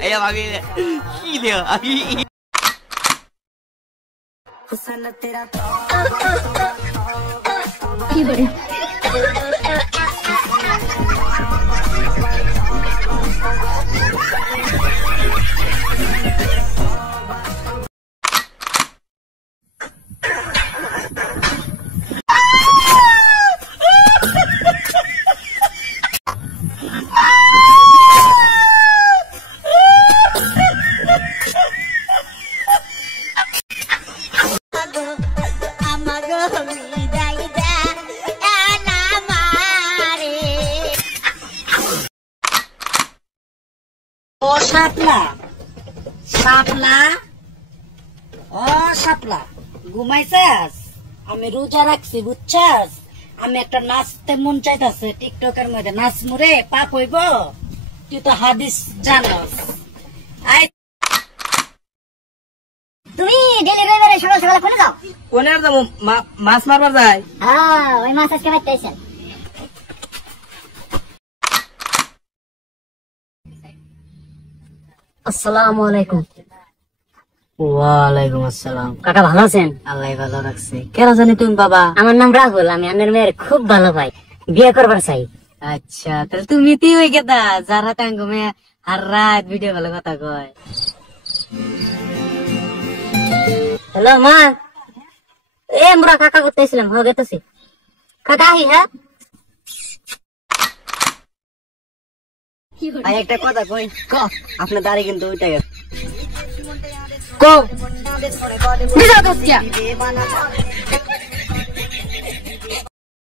哎呀妈逼的，细的。কি করে ও শাপলা শাপলা ও শাপলা ঘুমাইছাস? আমি রোজা রাখছি বুঝছাস? আমি একটা নাচতে মন চাইতাছে, টিকটকের মধ্যে নাচমু রে, পাপ হইব? তুই তো হাদিস জানস। আই তুমি ডেলি রবিবারে সকাল সকাল কোনে যাও? কোনে আর যাবো? মাছ মারবার যায়। হ্যাঁ, ওই মাছ আজকে বাইতে আইছেন। আসসালামু আলাইকুম। ওয়ালাইকুম আসসালাম। কাকা ভালো আছেন? আল্লাহ ভালো রাখছে। কেন জানি তুমি বাবা? আমার নাম রাহুল, আমি আপনার মেয়ের খুব ভালো ভাই, বিয়ে করবার চাই। আচ্ছা, তাহলে তুমি তুই ওই কেতা যারা টাঙ্গমে আর রাত ভিডিও ভালো কথা কয়। হ্যালো মা, আমরা কাকা করতেছিলাম, হয়ে গেতেছি কাকা। আহি হ্যাঁ, ভাই একটা কথা কই, আপনার দাড়ি কিন্তু ওইটা গেছে। কো দিছো দোস্তিয়া।